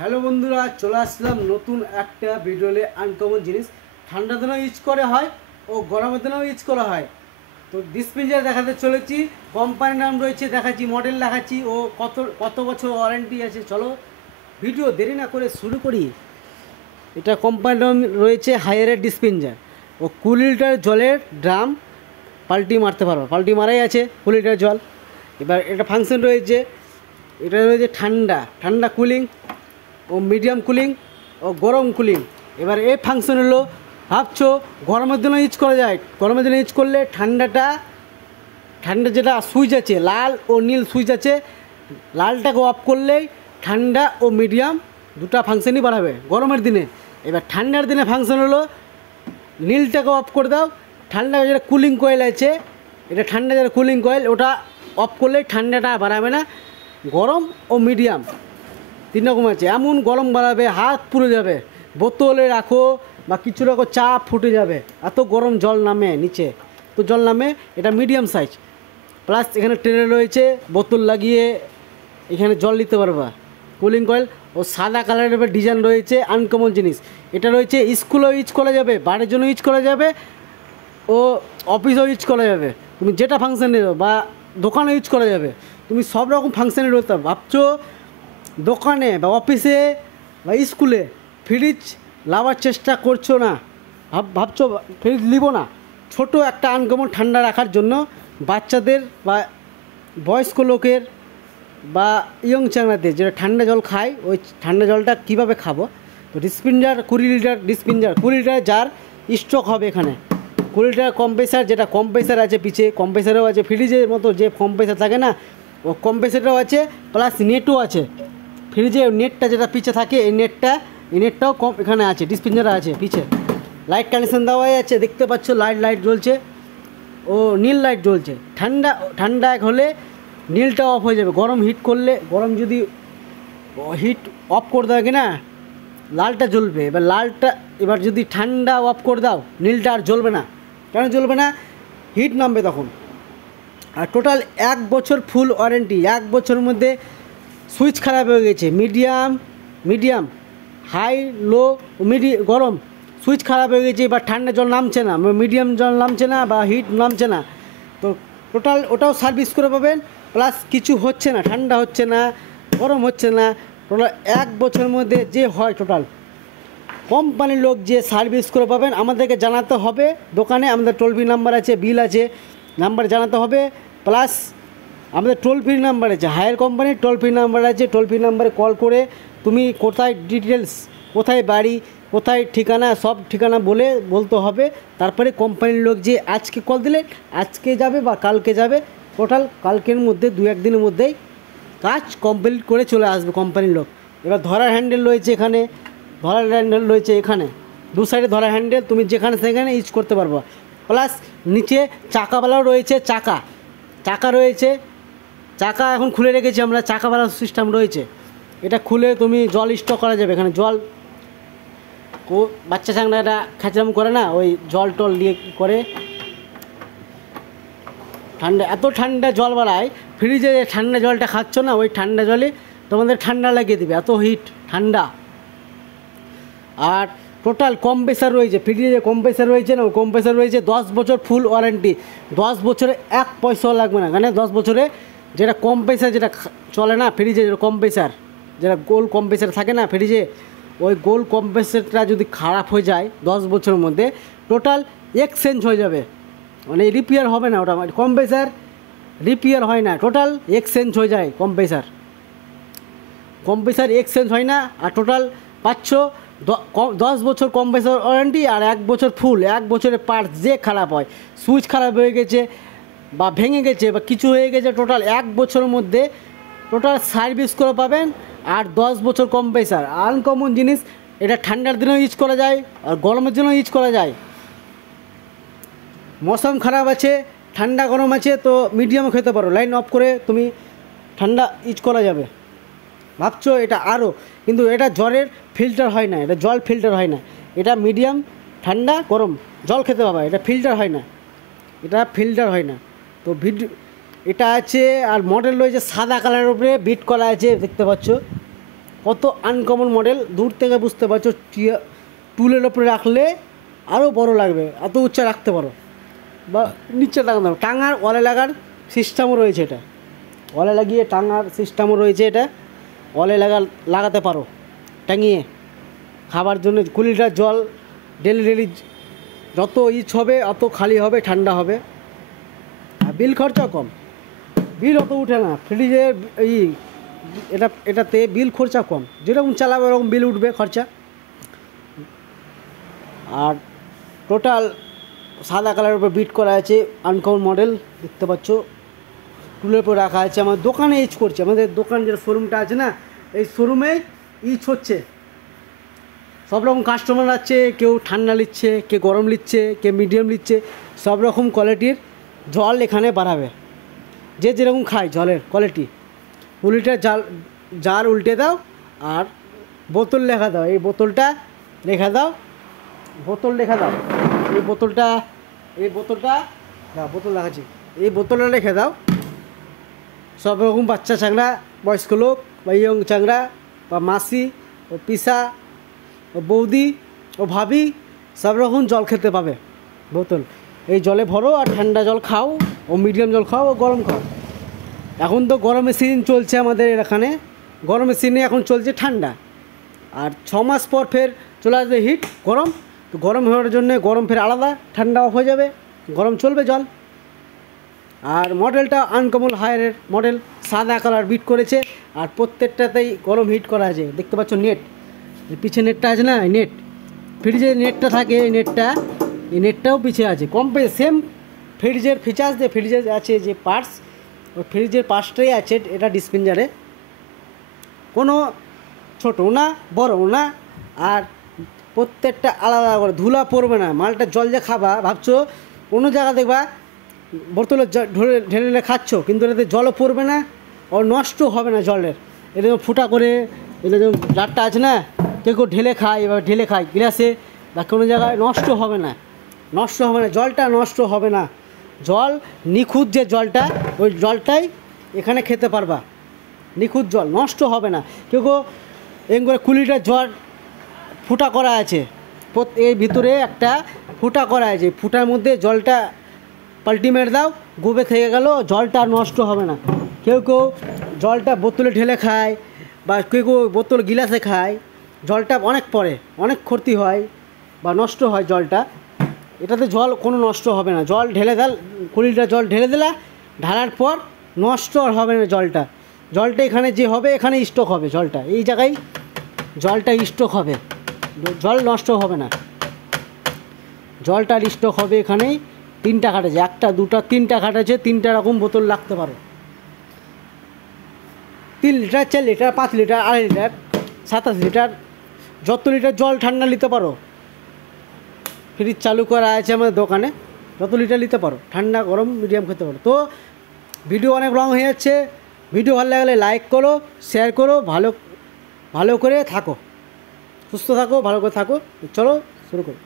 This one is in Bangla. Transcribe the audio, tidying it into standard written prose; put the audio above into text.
হ্যালো বন্ধুরা, চলে আসলাম নতুন একটা ভিডিওলে। আনকমন জিনিস ঠান্ডা দিনেও ইউজ করা হয় ও গরমের দিনেও ইউজ করা হয়। তো ডিসপেন্সার দেখাতে চলেছি, কোম্পানির নাম রয়েছে দেখাচ্ছি, মডেল দেখাচ্ছি ও কত কত বছর ওয়ারেন্টি আছে। চলো ভিডিও দেরি না করে শুরু করি। এটা কোম্পানির নাম রয়েছে হায়ারের ডিসপেন্সার ও 20 লিটার জলের ড্রাম পাল্টি মারতে পারো, পাল্টি মারাই আছে 20 লিটার জল। এবার এটা ফাংশন রয়েছে, এটা রয়েছে ঠান্ডা ঠান্ডা কুলিং ও মিডিয়াম কুলিং ও গরম কুলিং। এবার এই ফাংশন হলো, ভাবছো গরমের দিনে ইউজ করা যায়, গরমের দিনে ইউজ করলে ঠান্ডা যেটা সুইচ আছে লাল ও নীল সুইচ আছে, লালটাকে অফ করলেই ঠান্ডা ও মিডিয়াম দুটা ফাংশনই বাড়াবে গরমের দিনে। এবার ঠান্ডার দিনে ফাংশন হলো, নীলটাকে অফ করে দাও, ঠান্ডা যেটা কুলিং কয়েল আছে, এটা ঠান্ডা যেটা কুলিং কয়েল ওটা অফ করলেই ঠান্ডাটা বাড়াবে না, গরম ও মিডিয়াম তিন রকম আছে। এমন গরম বাড়াবে হাত পুড়ে যাবে, বোতলে রাখো বা কিছু রাখো চাপ ফুটে যাবে, এত গরম জল নামে নিচে। তো জল নামে, এটা মিডিয়াম সাইজ, প্লাস এখানে ট্রে রয়েছে, বোতল লাগিয়ে এখানে জল নিতে পারবা। কুলিং কয়েল ও সাদা কালারের ডিজাইন রয়েছে, আনকমন জিনিস। এটা রয়েছে স্কুলেও ইউজ করা যাবে, বাড়ির জন্য ইউজ করা যাবে ও অফিসেও ইউজ করা যাবে। তুমি যেটা ফাংশন নেবে বা দোকানে ইউজ করা যাবে, তুমি সব রকম ফাংশানে রয়েছে। ভাবছো দোকানে বা অফিসে বা স্কুলে ফ্রিজ লাবার চেষ্টা করছো না, ভাবছো ফ্রিজ নিব না, ছোট একটা আনকমন ঠান্ডা রাখার জন্য বাচ্চাদের বা বয়স্ক লোকের বা ইয়ং চ্যাংড়াদের যেটা ঠান্ডা জল খায়, ওই ঠান্ডা জলটা কীভাবে খাবো। তো ডিসপেন্সার 20 লিটার ডিসপেন্সার, 20 লিটার যার স্টক হবে এখানে। 20 লিটার কম্প্রেসার, যেটা কম্প্রেসার আছে পিছে, কম্প্রেসারও আছে, ফ্রিজের মতো যে কম্প্রেসার থাকে না, ও কম্প্রেসারটাও আছে, প্লাস নেটও আছে। ফ্রিজে নেটটা যেটা পিছে থাকে, এই নেটটাও কম এখানে আছে, ডিসপেন্সারে আছে পিছে। লাইট কানেকশন দেওয়াই আছে, দেখতে পাচ্ছ লাইট জ্বলছে ও নীল লাইট জ্বলছে। ঠান্ডা এক হলে নীলটা অফ হয়ে যাবে, গরম হিট করলে, গরম যদি হিট অফ করে দেওয়া কিনা লালটা জ্বলবে। এবার যদি ঠান্ডা অফ করে দাও, নীলটা আর জ্বলবে না। কেন জ্বলবে না? হিট নামবে তখন। আর টোটাল 1 বছর ফুল ওয়ারেন্টি। 1 বছরের মধ্যে সুইচ খারাপ হয়ে গেছে, মিডিয়াম হাই লো গরম সুইচ খারাপ হয়ে গেছে, বা ঠান্ডা জল নামছে না, মিডিয়াম জল নামছে না, বা হিট নামছে না, তো টোটাল ওটাও সার্ভিস করে পাবেন। প্লাস কিছু হচ্ছে না, ঠান্ডা হচ্ছে না, গরম হচ্ছে না, টোটাল 1 বছরের মধ্যে যে হয় টোটাল কোম্পানির লোক যে সার্ভিস করে পাবেন। আমাদেরকে জানাতে হবে, দোকানে আমাদের টোল ফ্রি নাম্বার আছে, বিল আছে, নাম্বার জানাতে হবে। প্লাস আমাদের টোল ফ্রি নাম্বার আছে, হায়ার কোম্পানির টোল ফ্রি নাম্বার আছে, টোল ফ্রি নাম্বারে কল করে তুমি কোথায় ডিটেলস, কোথায় বাড়ি, কোথায় ঠিকানা, সব ঠিকানা বলতে হবে। তারপরে কোম্পানির লোক যে আজকে কল দিলে আজকে যাবে বা কালকে যাবে, টোটাল কালকের মধ্যে 2-1 দিনের মধ্যেই কাজ কমপ্লিট করে চলে আসবে কোম্পানির লোক। এবার ধরার হ্যান্ডেল রয়েছে এখানে, দু সাইডে ধরার হ্যান্ডেল, তুমি যেখানে সেখানে ইউজ করতে পারবো। প্লাস নিচে চাকাওয়ালাও রয়েছে, চাকা রয়েছে, চাকা এখন খুলে রেখেছি আমরা, চাকাওয়ালা সিস্টেম রয়েছে। এটা খুলে তুমি জল স্টক করা যাবে। এখানে জল বাচ্চা চাংড়াটা খাঁচাম করে না, ওই জল টল দিয়ে করে এত ঠান্ডা জল বাড়ায়। ফ্রিজে ঠান্ডা জলটা খাচ্ছ না, ওই ঠান্ডা জলে তোমাদের ঠান্ডা লাগিয়ে দেবে, এত হিট ঠান্ডা। আর টোটাল কম্প্রেসার রয়েছে, ফ্রিজে যে কম্প্রেসার রয়েছে না, ওই কম্প্রেসার রয়েছে 10 বছর ফুল ওয়ারেন্টি। 10 বছরে 1 পয়সাও লাগবে না। মানে 10 বছরে যেটা কম্প্রেসার যেটা চলে না ফ্রিজে, যেটা কম্প্রেসার, যেটা গোল কম্প্রেসার থাকে না ফ্রিজে, ওই গোল কম্প্রেসারটা যদি খারাপ হয়ে যায় 10 বছরের মধ্যে, টোটাল এক্সচেঞ্জ হয়ে যাবে। মানে রিপেয়ার হবে না, ওটা কম্প্রেসার রিপেয়ার হয় না, টোটাল এক্সচেঞ্জ হয়ে যায়। কম্প্রেসার এক্সচেঞ্জ হয় না। আর টোটাল পাচ্ছ 10 বছর কম্প্রেসার ওয়ারেন্টি আর 1 বছর ফুল। 1 বছরের পার্টস যে খারাপ হয়, সুইচ খারাপ হয়ে গেছে বা ভেঙে গেছে বা কিছু হয়ে গেছে, টোটাল 1 বছরের মধ্যে টোটাল সার্ভিস করে পাবেন। আর 10 বছর কম্প্রেসার, আনকমন জিনিস। এটা ঠান্ডার দিনেও ইউজ করা যায় আর গরমের দিনেও ইউজ করা যায়। মৌসুম খারাপ আছে, ঠান্ডা গরম আছে, তো মিডিয়ামও খেতে পারো, লাইন অফ করে তুমি ঠান্ডা ইউজ করা যাবে। ভাবছো এটা আরও, কিন্তু এটা জলের ফিল্টার হয় না, এটা জল ফিল্টার হয় না। এটা মিডিয়াম ঠান্ডা গরম জল খেতে পাবা, এটা ফিল্টার হয় না। তো এটা আছে। আর মডেল রয়েছে সাদা কালারের উপরে বিট করা আছে, দেখতে পাচ্ছ কত আনকমন মডেল, দূর থেকে বুঝতে পারছো। টুলের ওপরে রাখলে আরও বড় লাগবে, এত উচ্চা রাখতে পারো, বা নিচে টাঙাতে টাঙার ওয়ালে লাগার সিস্টেমও রয়েছে। এটা ওয়ালে লাগিয়ে টাঙার সিস্টেমও রয়েছে। এটা ওয়ালে লাগাতে পারো টাঙিয়ে। খাবার জন্য 20 লিটার জল ডেলি যত হবে অত খালি হবে, ঠান্ডা হবে, আর বিল খরচা কম। বিল অত উঠে না ফ্রিজের এটাতে বিল খরচা কম, যেরকম চালাবে ওরকম বিল উঠবে খরচা। আর টোটাল সাদা কালারের উপর বিট করা আছে, আনকমন মডেল দেখতে পাচ্ছ। টুলের উপর রাখা আছে, আমার দোকানে ইউজ করছে। আমাদের দোকান যে শোরুমটা আছে না, এই শোরুমে ইউজ হচ্ছে। সব রকম কাস্টমার আছে, কেউ ঠান্ডা নিচ্ছে, কেউ গরম নিচ্ছে, কেউ মিডিয়াম নিচ্ছে। সব রকম কোয়ালিটির জল এখানে বাড়াবে, যে যেরকম খায় জলের কোয়ালিটি। 2 লিটার জার উল্টে দাও আর বোতল লেখা দাও, এই বোতলটা লেখা দাও, বোতল লেখা দাও, এই বোতলটা বোতল দেখাচ্ছি, এই বোতলটা রেখে দাও। সব রকম বাচ্চা চাংড়া, বয়স্ক লোক বা ইয়ং চাংড়া বা মাসি ও পিসা ও বৌদি ও ভাবি সব রকম জল খেতে পাবে। বোতল এই জলে ভরো আর ঠান্ডা জল খাও, ও মিডিয়াম জল খাও ও গরম খাও। এখন তো গরমের সিজন চলছে আমাদের এখানে, গরমের সিজনে এখন চলছে ঠান্ডা, আর 6 মাস পর ফের চলে আসবে হিট গরম। তো গরম হওয়ার জন্য গরম ফের আলাদা, ঠান্ডা অফ হয়ে যাবে, গরম চলবে জল। আর মডেলটা আনকমন হায়ারের মডেল, সাদা কালার বিট করেছে, আর প্রত্যেকটাতেই গরম হিট করা আছে। দেখতে পাচ্ছ নেট, পিছিয়ে নেটটা আছে না, নেট ফ্রিজে নেটটা থাকে, এই নেটটাও পিছিয়ে আছে। সেম ফ্রিজের ফিচার্স যে ফ্রিজের আছে, যে পার্টস, ওই ফ্রিজের পার্টসটাই আছে এটা ডিসপেন্সারে। কোনো ছোটো না বড়ও না, আর প্রত্যেকটা আলাদা করে, ধুলা পড়বে না। মালটা জল যে খাবা ভাবছো কোনো জায়গা দেখবা বোতলে ঢেলে খাচ্ছ, কিন্তু এটাতে জলও পড়বে না, আর নষ্ট হবে না জলের। এটা ফুটা করে, এটা যেমন জারটা আছে না, কেউ ঢেলে খায়, এবার ঢেলে খায় গ্লাসে বা কোনো জায়গায়, নষ্ট হবে না, জলটা নষ্ট হবে না। জল নিখুঁত যে জলটা, ওই জলটাই এখানে খেতে পারবা, নিখুঁত জল, নষ্ট হবে না। কেউ এম করে 20 লিটার জল ফুটা করা আছে, এই ভিতরে একটা ফুটা করা আছে, ফুটার মধ্যে জলটা পাল্টি মেরে দাও, গোবে থেকে গেল, জলটা নষ্ট হবে না। কেউ জলটা বোতলে ঢেলে খায়, বা কেউ বোতল গিলাসে খায়, জলটা অনেক পড়ে, অনেক ক্ষতি হয় বা নষ্ট হয় জলটা। এটাতে জল কোনো নষ্ট হবে না। জল ঢেলে 20 লিটার জল ঢেলে দিলা, ঢালার পর নষ্ট আর হবে না জলটা এখানে যে হবে, এখানে স্টক হবে জলটা, এই জায়গায় জলটা স্টক হবে, জল নষ্ট হবে না। জলটার স্টক হবে এখানেই। 3টা খাট আছে, 1টা 2টা 3টা খাট আছে, 3টা রকম বোতল রাখতে পারো। 3 litre, 4 litre, 5 litre, 2.5 litre, 27 litre, যত লিটার জল ঠান্ডা নিতে পারো। ফ্রিজ চালু করা আছে আমাদের দোকানে, যত লিটার নিতে পারো, ঠান্ডা গরম মিডিয়াম খেতে পারো। তো ভিডিও অনেক লং হয়ে যাচ্ছে, ভিডিও ভালো লাগলে লাইক করো, শেয়ার করো, ভালো করে থাকো, সুস্থ থাকো, ভালো করে থাকো। চলো শুরু করো।